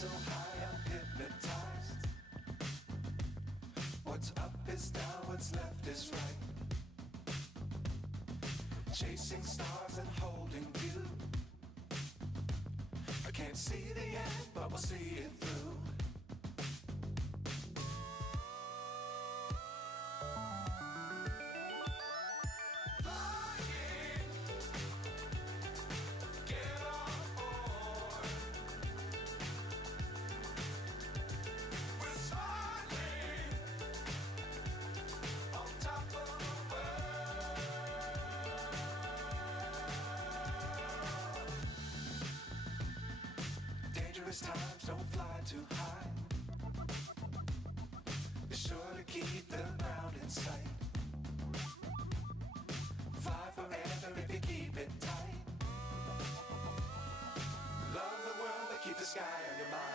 So high I'm hypnotized. What's up is down, what's left is right. Chasing stars and holding you. I can't see the end, but we'll see it through. Times don't fly too high. Be sure to keep the ground in sight. Fly forever if you keep it tight. Love the world but keep the sky on your mind.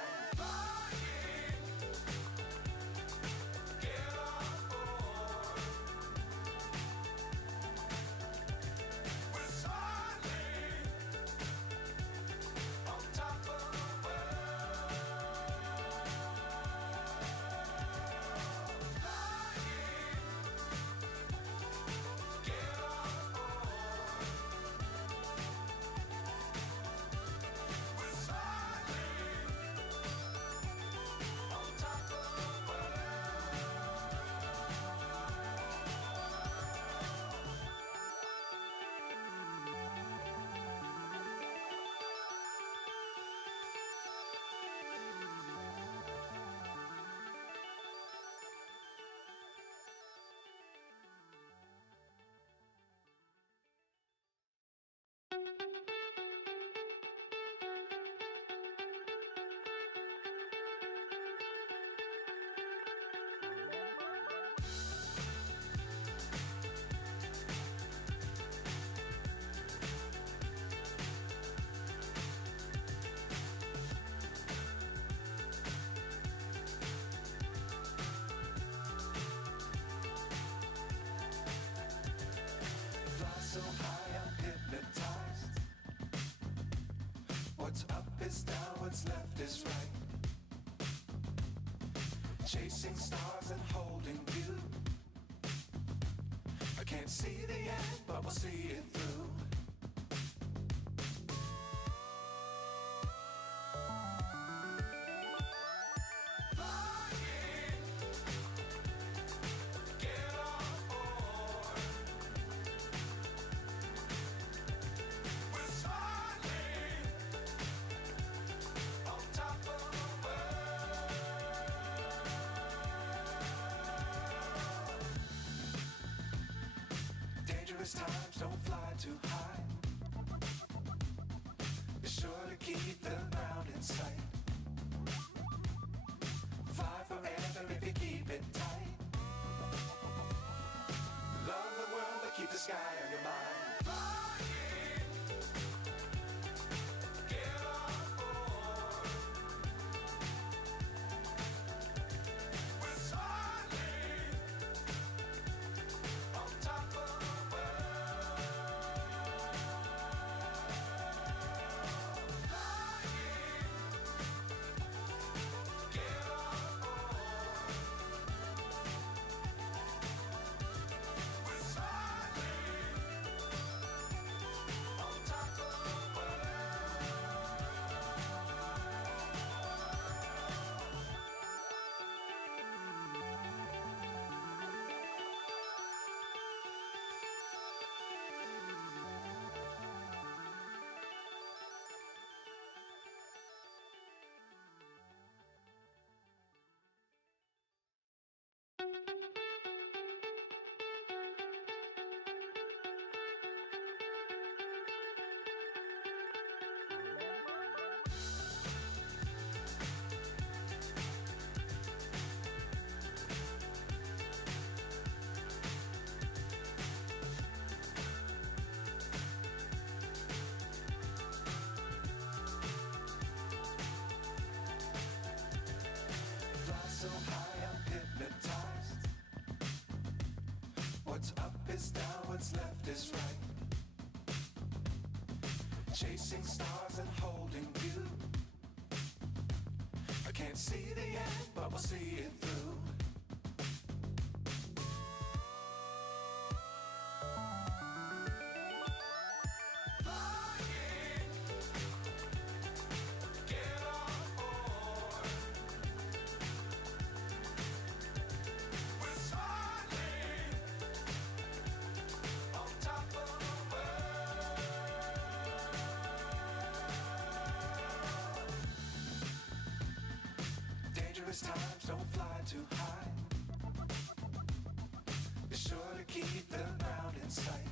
So high I'm hypnotized. What's up is down, what's left is right. Chasing stars and holding you. I can't see the end, but we'll see it through. Times don't fly too high. Be sure to keep the ground in sight. Fly forever if you keep it tight. Love the world but keep the sky on your mind. chasing stars and holding you. I can't see the end, but we'll see it through. Dangerous times, don't fly too high. Be sure to keep the ground in sight.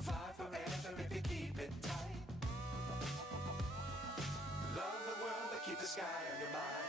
Fly forever if you keep it tight. Love the world, but keep the sky on your mind.